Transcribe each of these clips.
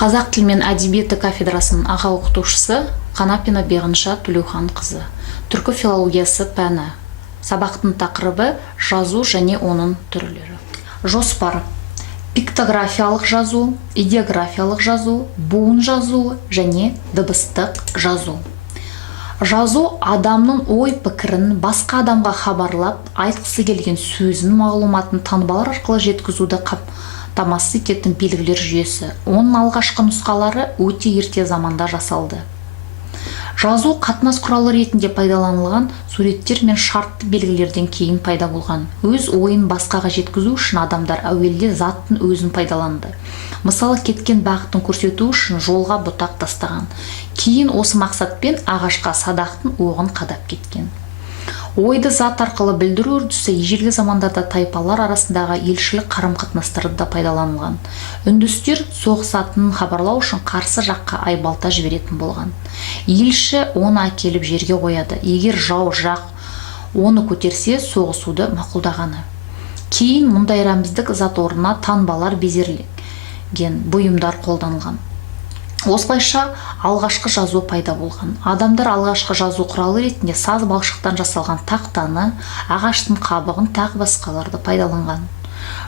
Қазақ тілі мен әдебиеті кафедрасының аға оқытушысы Қанапина Беғынша Төлеухан қызы. Түркі филологиясы пәні. Сабақтың тақырыбы жазу және оның түрлері. Жоспар: пиктографиялық жазу, идеографиялық жазу, буын жазу және дыбыстық жазу. Жазу адамның ой пікірін басқа адамға хабарлап, айтқысы келген сөзін, мағлұматын таңбалар арқылы жеткізуді қамтамасыз ететін белгілер жүйесі. Оның алғашқы нұсқалары өте ерте заманда жасалды. Жазу қатынас құралы ретінде пайдаланылған суреттер мен шартты белгілерден кейін пайда болған. Өз ойын басқаға жеткізу үшін адамдар әуелде заттың өзін пайдаланды. Мысалы, кеткен бағытын көрсету үшін жолға бұтақ тастаған. Кейін осы мақсатпен ағашқа садақтың оғын қадап кеткен. Ойды зат арқылы білдіру үрдісі ежелгі замандарда тайпалар арасындағы елшілік қарым-қатынастарда пайдаланылған. Үндістер соғысатынын хабарлау үшін қарсы жаққа айбалта жіберетін болған. Елші оны әкеліп жерге қояды. Егер жау жақ оны көтерсе, соғысуды мақұлдағаны. Кейін мұндай рәміздік зат орнына таңбалар, безерілген бұйымдар қолданылған. Осылайша алғашқы жазу пайда болған. Адамдар алғашқы жазу құралы ретінде саз балшықтан жасалған тақтаны, ағаштың қабығын, тағы басқаларды пайдаланған.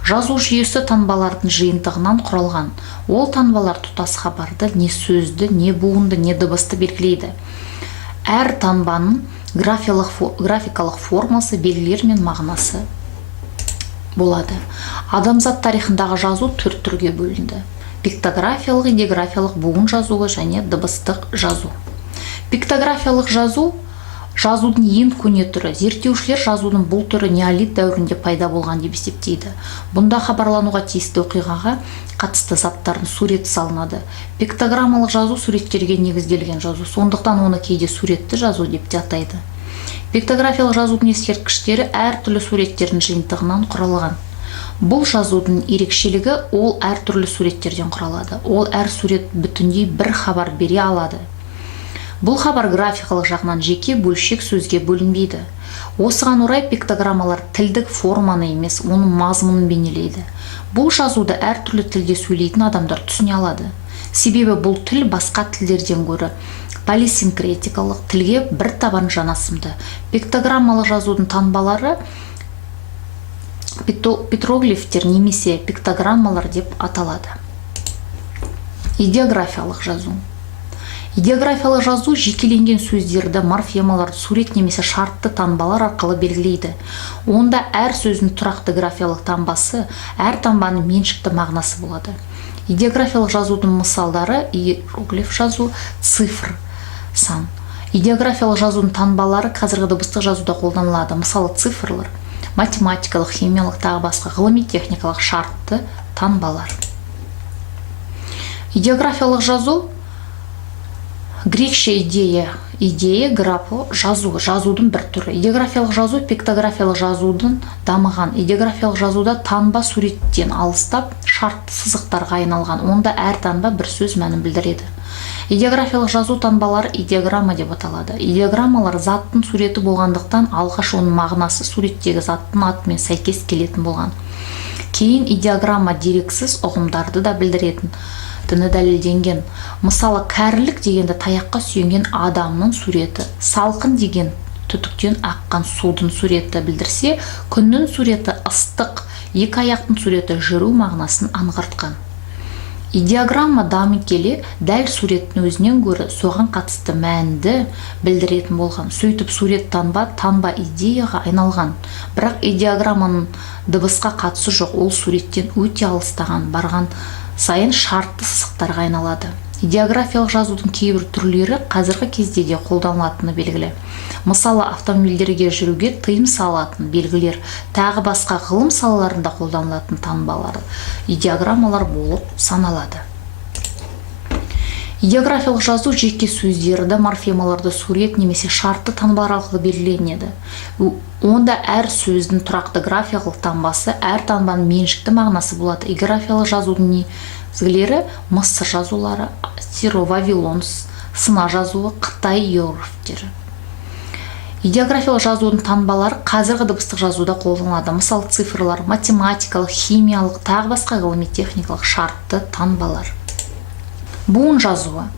Жазу жүйесі таңбалардың жиынтығынан құралған. Ол таңбалар тұтас хабарды, не сөзді, не буынды, не дыбысты белгілейді. Әр таңбаның графикалық формасы, белгілер мен мағынасы болады. Адамзат тарихындағы жазу 4 түрге бөлінді: пиктографиялық, идеографиялық, буын жазуы және дыбыстық жазу. Пиктографиялық жазу жазудың ең көне түрі. Зерттеушілер жазудың бұл түрі неолит дәуірінде пайда болған деп есептейді. Бұнда хабарлануға тиісті оқиғаға қатысты заттардың суреті салынады. Пиктограммалық жазу суреттерге негізделген жазу, сондықтан оны кейде суретті жазу деп те атайды. Пиктографиялық жазудың ескерткіштері әртүрлі суреттердің жиынтығынан құралған. Бұл жазудың ерекшелігі, ол әртүрлі суреттерден құралады. Ол әр сурет бүтіндей бір хабар бере алады. Бұл хабар графикалық жағынан жеке бөлшек сөзге бөлінбейді. Осыған орай пиктограммалар тілдік форманы емес, оның мазмұнын бейнелейді. Бұл жазуды әртүрлі тілде сөйлейтін адамдар түсіне алады. Себебі бұл тіл басқа тілдерден гөрі полисинкретикалық, тілге бір табан жанасымды. Пиктограммалық жазудың таңбалары петроглифтер немесе пиктограммалар деп аталады. Идеографиялық жазу. Идеографиялық жазу жекеленген сөздерді, морфемаларды сурет немесе шартты таңбалар арқылы белгілейді. Онда әр сөздің тұрақты графиялық таңбасы, әр таңбаның меншікті мағынасы болады. Идеографиялық жазудың мысалдары: иероглиф жазу, цифр, сан. Идеографиялық жазудың таңбалары қазіргі дыбыстық жазуда қолданылады. Мысалы, цифрлар математикалық, химиялық, тағы басқа ғылыми техникалық шартты таңбалар. Идеографиялық жазу грекше идея, графо жазу, жазудың бір түрі. Идеографиялық жазу пиктографиялық жазудың дамыған. Идеографиялық жазуда таңба суреттен алыстап шартты сызықтарға айналған. Онда әр таңба бір сөз мәнін білдіреді. Идеографиялық жазу таңбалары идеограмма деп аталады. Идеограммалар заттың суреті болғандықтан алғаш оның мағынасы суреттегі заттың атымен сәйкес келетін болған. Кейін идеограмма дерексіз ұғымдарды да білдіретін дәлелденген. Мысалы, кәрілік дегенді таяққа сүйенген адамның суреті, салқын деген түтіктен аққан судың суреті білдірсе, күннің суреті ыстық, екі аяқтың суреті жүру мағынасын аңғартқан. Идеограмма дами келе дәл суреттің өзінен гөрі соған қатысты мәнді білдіретін болған. Сөйтіп сурет таңба идеяға айналған. Бірақ идеограмманың дыбысқа қатысы жоқ, ол суреттен өте алыстаған барған сайын шартты сызықтарға айналады. Идеографиялық жазудың кейбір түрлері қазіргі кезде де қолданылатыны белгілі. Мысалы, автомобильдерге жүруге тыйым салатын белгілер, тағы басқа ғылым салаларында қолданылатын таңбалар, идеограммалар болып саналады. Идеографиялық жазу жеке сөздерді, морфемаларды сурет немесе шартты таңбалар арқылы белгіленеді. Онда әр сөздің тұрақты графиялық таңбасы, әр таңбаның меншікті мағынасы болады. Идеографиялық жазудың негізгілері Мысыр жазулары, Сиро-Вавилон, сына жазуы, Қытай иероглифтері. Идеографиялық жазудың таңбалары қазіргі дыбыстық жазуда қолданылады. Мысалы, цифрлар, математикалық, химиялық, тағы басқа ғылыми техникалық шартты таңбалар. Буын жазуы.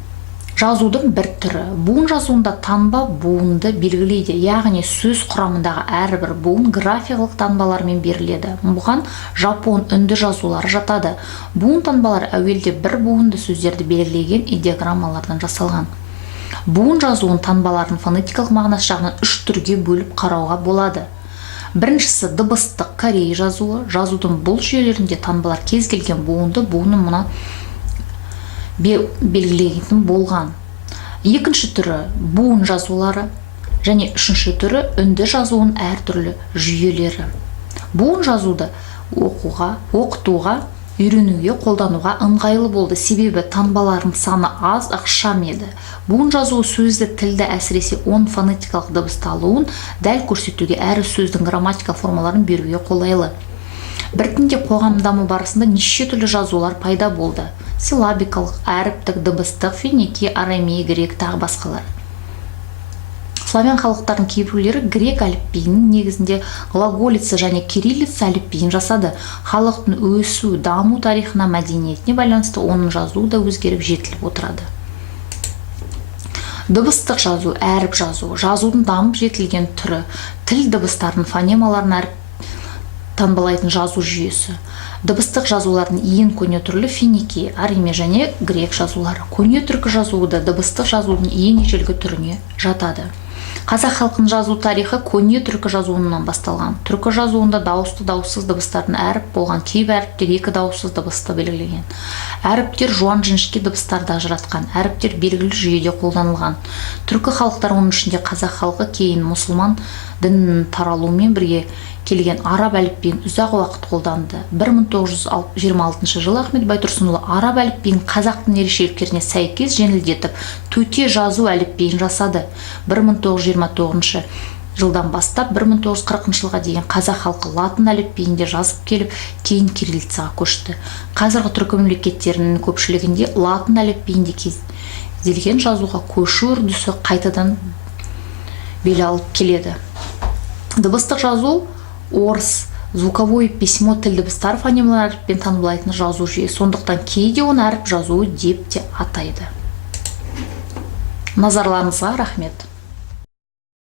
Жазудың бір түрі. Буын жазуында танба буынды белгілейді, яғни сөз құрамындағы әрбір буын графикалық танбалармен беріледі. Бұған жапон үнді жазулары жатады. Буын танбалар әуелде бір буынды сөздерді белгілеген идеограммалардан жасалған. Буын жазуын танбалардың фонетикалық мағынасы жағынан үш түрге бөліп қарауға болады. Біріншісі дыбыстық корей жазуы. Жазудың бұл жүйелерінде танбалар кез келген буынды буыны мұна белгілеген болған. Екінші түрі буын жазулары және үшінші түрі үнді жазуын әртүрлі жүйелері. Буын жазуды оқытуға, үйренуге, қолдануға ыңғайлы болды, себебі танбалардың саны аз, ықшам еді. Буын жазуы сөзді, тілді, әсіресе оның фонетикалық дыбысталуын дәл көрсетуге, әрі сөздің грамматикалық формаларын беруге қолайлы. Біртіндеп қоғам даму барысында неше түрлі жазулар пайда болды. Силлабикалық, әріптік, дыбыстық, финики, арамей, грек, тағы басқалар. Славян халықтардың кейбіреулері грек әліпбиінің негізінде глаголица және кириллица әліпбиін жасады. Халықтың өсу, даму тарихына, мәдениетіне байланысты оның жазуы да өзгеріп жетіліп отырады. Дыбыстық жазу, әріп жазу. Жазудың дамып жетілген түрі. Тіл дыбыстарын, фонемаларын танбалайтын жазу жүйесі. Дыбыстық жазулардың ең көне түрлі финики, арамей және грек жазулары. Көне түркі жазуы да дыбыстық жазудың ең ежелгі түріне жатады. Қазақ халқының жазу тарихы көне түркі жазуынан басталған. Түркі жазуында дауысты, дауыссыз дыбыстардың әріп болған, кейбір әріптер екі дауыссыз дыбысты белгілеген. Әріптер жуан жіңішке дыбыстарды ажыратқан. Әріптер белгілі жүйеде қолданылған. Түркі халықтар, оның ішінде қазақ халқы, кейін мұсылман дінінің таралуымен бірге келген араб әліпбиін ұзақ уақыт қолданды. 1926 жылы Ахмет Байтұрсынұлы араб әліпбиін қазақтың ерекшеліктеріне сәйкес жеңілдетіп, төте жазу әліпбиін жасады. 1929 жылдан бастап 1940 жылға дейін қазақ халқы латын әліпбиінде жазып келіп, кейін кириллицаға көшті. Қазіргі түркі мемлекеттерінің көпшілігінде латын әліпбиінде кезделген жазуға көшу үрдісі қайтадан бел алып келеді. Дыбыстық жазу орыс, звуковой письмо тіл дыбыстар фонемалар әріппен танылатын жазу жүйе. Сондықтан кейде оны әріп жазуы деп те атайды. Назарларыңызға рахмет.